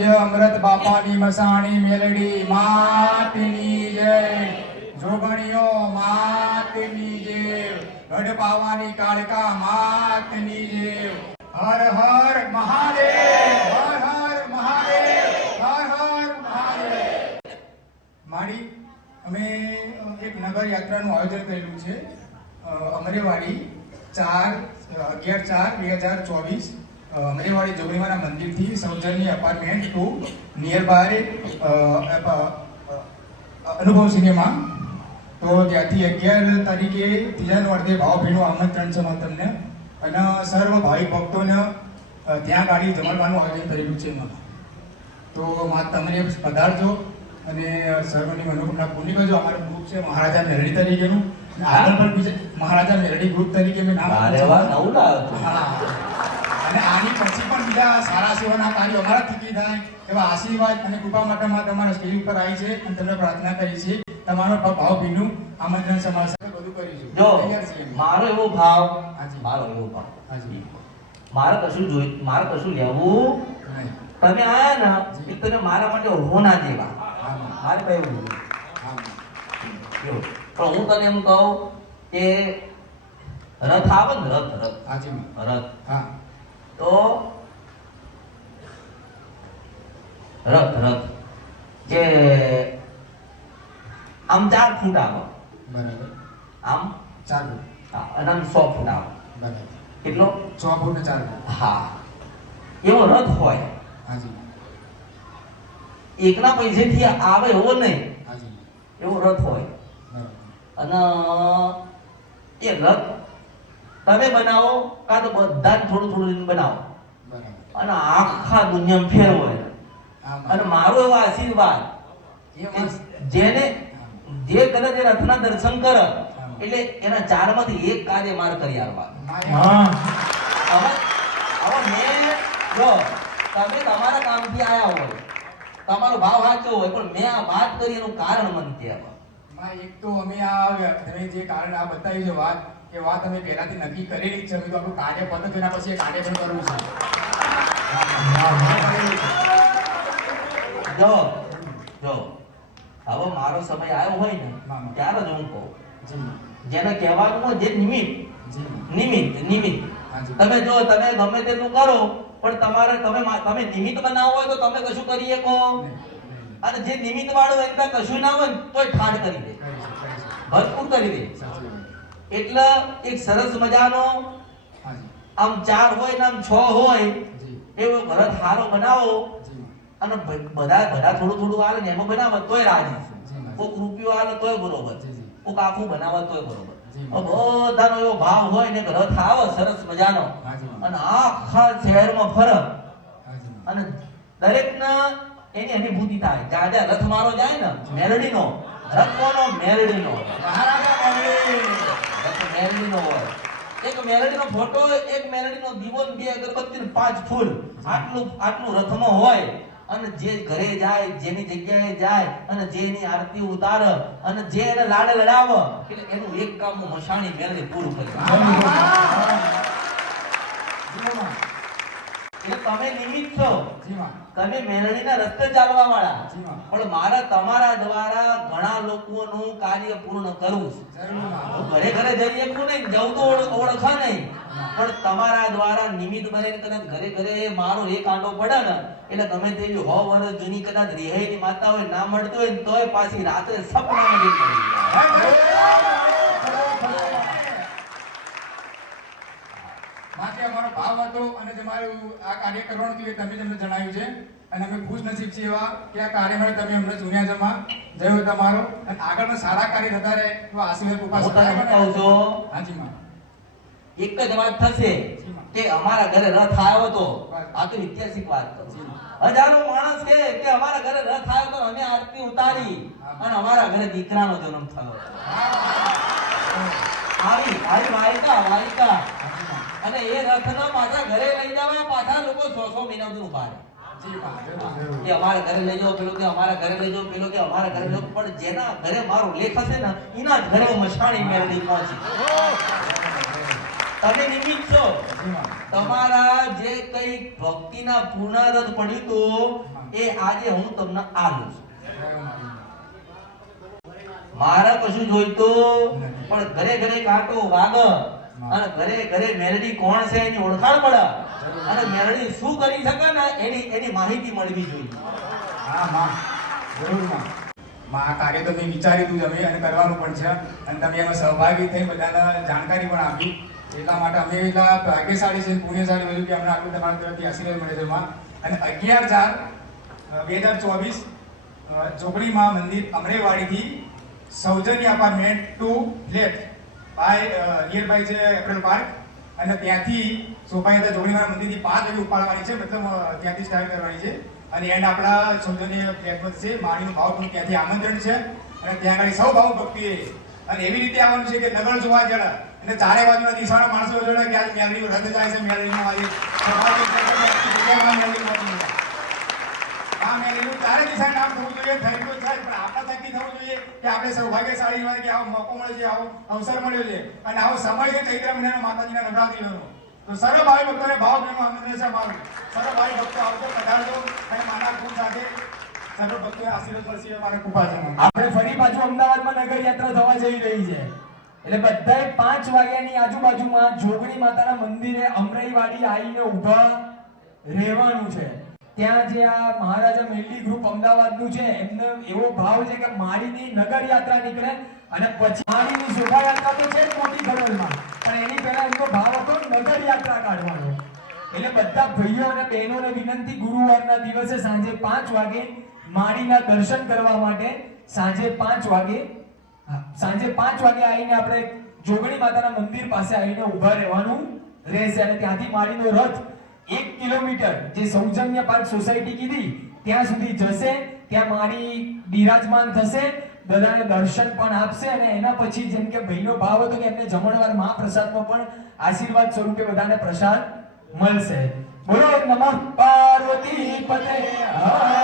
પૂજ્ય અમૃત બાપાની મસાણી મેલડી, માતની જય. જોગણીઓ, માતની જય. ગઢ પાવાની કાળકા, માતની જય. હર હર મહાદેવ, હર હર મહાદેવ, હર હર મહાદેવ. મારી, અમે એક નગર યાત્રાનું આયોજન કરેલું છે અમરેવાડી ચાર અગિયાર ચાર, બે હજાર ચોવીસ. અમરેવાડી જોગણીમાના મંદિરથી Saujanya apartment two near by Anubhav cinema તો ત્યાંથી અગિયાર તારીખે ત્રીજા અર્ધે ભાવભીનું આમંત્રણ છે તમને. અને સર્વ ભાવિક ભક્તોને ત્યાં ગાડી જમાડવાનું આયોજન કરેલું છે એમાં. તો તમે તમને પધારજો અને સર્વની મનોકામના પૂરી કરજો. અમારું ગ્રુપ છે મહારાજા મેરડી તરીકેનું. આગળ પણ બીજા મહારાજા મેરડી ગ્રુપ તરીકે મેં નામ નવું લાવ્યો હા. અને આની પછી પણ બીજા સારા સેવાના કાર્યો અમારા થકી થાય એવા આશીર્વાદ અને કૃપા માટે માં તમારા સ્ટેજ ઉપર આવી છે અને તમને પ્રાર્થના કરી છે. તમારો ભાવભીનું આમંત્રણ સમાજ સાથે બધું કરીશું જો અમે. મારો એવો ભાવ. મારો એવો ભાવ. મારે કશું જોઈ મારે કશું લેવું તમે આયા ને તમે મારા માટે હોના જેવા દેવા. મારે હા. જો, પણ હું તને એમ કહું કે રથ આવે ને રથ રથ. હાજી. રથ. હા. તો રથ રથ. જે આમ ચાર ફૂટ આવે બરાબર. આમ ચાલુ હા, અને આમ સો ફૂટ આવે બરાબર. કેટલો? છ ફૂટ ને ચાર ફૂટ હા. એવો રથ હોય. હાજી. એકના પૈસેથી આવે એવો નહીં. હાજી. એવો રથ હોય. અને એ રથ તમે બનાવો કાં તો બધા જ થોડું થોડું લઈને બનાવો. અને આખા દુનિયામાં ફેરવો હોય. અને મારો એવો આશીર્વાદ એ જેને જે કદાચ એ રથના દર્શન કરે એટલે એના ચારમાંથી એક કાર્ય મારે કરી આવવા હવે હવે મેં જો તમે તમારા કામથી આવ્યા હોય તમારો ભાવ સાચો હોય પણ મેં આ વાત કરી એનું કારણ મને કહેવા. એક તો અમે આ તમે જે કારણ આ બતાવી છે વાત એ વાત અમે પહેલાથી નક્કી કરેલી છે. તો આપણું કાર્ય તો એના પછી કાર્ય પણ કરવું છે. જો જો હવે મારો સમય આવ્યો હોય ને. ત્યારે જ હું કહું. જેને કહેવાનું જે નિમિત્ત. નિમિત્ત નિમિત્ત. તમે જો તમે ગમે તેટલું કરો પણ તમારે તમે તમે નિમિત્ત બનાવો હોય તો તમે કશું કરી શકો. અને જે નિમિત્ત વાળો એના કશું ના હોય તો તોય ઠાડ કરી દે. ભરપૂર કરી દે. એટલે એક સરસ મજાનો આમ ચાર હોય ને આમ છ હોય એવો ભરત હારો બનાવો અને બધા બધા થોડું થોડું આવે ને એમાં બનાવે તોય રાજી. કોક રૂપિયો આવે તોય બરોબર. કોક આખું બનાવે તોય બરોબર. બધાનો એવો ભાવ હોય ને રથ આવે સરસ મજાનો. અને આખા શહેરમાં ફરે. હાજી માં. અને દરેકના એની અનુભૂતિ થાય. જ્યાં જ્યાં રથ મારો જાય ને મેલડીનો રથ કોનો મેલડીનો મહારાજા મેલડીનો હોય. એક મેલડીનો ફોટો એક મેલડીનો દીવો બે અગરબત્તી પાંચ ફૂલ. આટલું આટલું રથમો હોય અને જે ઘરે જાય જેની જગ્યાએ જાય અને જે એની આરતી ઉતારે અને જે એને લાડે લડાવે એટલે એનું એક કામ મશાણી મેળવી પૂરું કરી. જી માં. એટલે તમે નિમિત્ત છો. તમે મેલડીના રસ્તે ચાલવા વાળા પણ મારા તમારા દ્વારા ઘણા લોકોનું કાર્ય પૂર્ણ કરવું હું ઘરે ઘરે જઈ શકું નહીં જવું તો ઓળ- ઓળખા નહીં. પણ તમારા દ્વારા નિમિત્ત બનીને કદાચ ઘરે ઘરે મારો એક આંટો પડે ને એટલે ગમે તેવી હો વર્ષ જૂની કદાચ રિહાઈની માતા હોય ના મળતો હોય ને તોય પાછી રાત્રે સપનામાં જઈને મળી અમારો ભાવ હતો અને તમારું આ કાર્ય કરવાનું હતું એ તમે જ અમને જણાવ્યું છે. અને અમે ખુશ નસીબ છીએ એવા કે આ કાર્ય માટે તમે અમને ચૂન્યા જમા. જય હો તમારો. અને આગળના સારા કાર્ય થતા રહે તો આશીર્વાદ હું કહું છું હાજી માં એક જ વાત થશે કે અમારા ઘરે રથ આવ્યો હતો આ તો ઐતિહાસિક વાત કરું હજારો માણસ કે કે અમારા ઘરે રથ આવ્યો તો અમે આરતી ઉતારી. અને અમારા ઘરે દીકરાનો જન્મ થયો. આવી આવી વાયકા અને એ રથના પાછા ઘરે લઈ જવા પાછા લોકો સો સો મહિના સુધી ઊભા રહે. કે અમારા ઘરે લઈ જાઓ પેલો કે અમારા ઘરે લઈ જાઓ પેલો કે અમારા ઘરે લઈ પણ જેના ઘરે મારો લેખ હશે ને એના ઘરે મશાણી મેળવી પહોંચી તમે નિમિત્ત છો. તમારા જે કઈ ભક્તિના પૂર્ણારત પડ્યું તો એ આજે હું તમને આલું છું. મારા કશું જોઈતું પણ ઘરે ઘરે કાંટો વાગ અને ઘરે ઘરે મેલડી કોણ છે એની ઓળખાણ પડે અને મેલડી શું કરી શકે ને એની એની માહિતી મળવી જોઈએ. હા માં જરૂરમાં માં કાર્ય તો મેં વિચાર્યું હતું તમે અને કરવાનું પણ છે. અને તમે એમાં સહભાગી થઈ બધાને જાણકારી પણ આપી. એટલા માટે અમે એટલા ભાગ્યશાળી છે પુણ્યશાળી બધું કે અમને આટલું તમારા તરફથી આશીર્વાદ મળે છે માં. અને અગિયાર ચાર બે હજાર ચોવીસ ચોકડીમાં મંદિર અમરેવાડીથી Saujanya apartment two flat by near by છે એપ્રિલ પાર્ક. અને ત્યાંથી સોપાઈ જોગણીવાળા મંદિરથી પાંચ વાગે ઉપાડવાની છે. મતલબ ત્યાંથી સ્ટાર્ટ કરવાની છે. અને એન્ડ આપણા સૌજન્ય ફ્લેટમાં છે. માણીનું ભાવ પણ ત્યાંથી આમંત્રણ છે. અને ત્યાં આગળ સૌ ભાવ ભક્તિએ અને એવી રીતે આવવાનું છે કે નગર જોવા જણા અને ચારે બાજુના દિશાના માણસો જોડે કે આજ મેળવી રદ જાય છે મેળવીમાં આજે નામ થકી થવું જોઈએ કે આપણે સૌભાગ્યશાળી હોય કે આવો મોકો મળ્યો આવો અવસર મળ્યો છે અને આવો સમય છે ચૈત્ર માતાજીના નવરાત્રીનો ભક્તોને ભાવ છે અમારું. સર્વ ભક્તો આવતો અને માના ખૂબ સાથે સર્વ ભક્તોએ આશીર્વાદ આપણે ફરી પાછું અમદાવાદમાં નગર યાત્રા થવા જઈ રહી છે. એટલે બધાએ પાંચ વાગ્યાની આજુબાજુમાં જોગણી માતાના મંદિરે અમરાઈવાડી આવીને ઊભા રહેવાનું છે. ત્યાં જે આ મહારાજા મેલડી ગ્રુપ અમદાવાદનું છે, એમને એવો ભાવ છે કે માળીની નગર યાત્રા નીકળે અને પછી માળીની શોભાયાત્રા તો છે મોટી ખડોલમાં, પણ એની પહેલા એમનો ભાવ હતો નગર યાત્રા કાઢવાનો. એટલે બધા ભાઈઓ અને બહેનોને વિનંતી, ગુરુવારના દિવસે સાંજે પાંચ વાગે માળીના દર્શન કરવા માટે સાંજે પાંચ વાગે સાંજે પાંચ વાગે આવીને આપણે જોગણી માતાના મંદિર પાસે આવીને ઊભા રહેવાનું રહેશે. અને ત્યાંથી માળીનો રથ એક કિલોમીટર જે સૌજન્ય પાર્ક સોસાયટી કીધી, ત્યાં સુધી જશે, ત્યાં મારી બિરાજમાન થશે, બધાને દર્શન પણ આપશે અને એના પછી જેમ કે ભાઈનો ભાવ હતો કે એમને જમણવાર મહાપ્રસાદનો પણ આશીર્વાદ સ્વરૂપે બધાને પ્રસાદ મળશે. બોલો નમઃ. પાર્વતી પતે. હર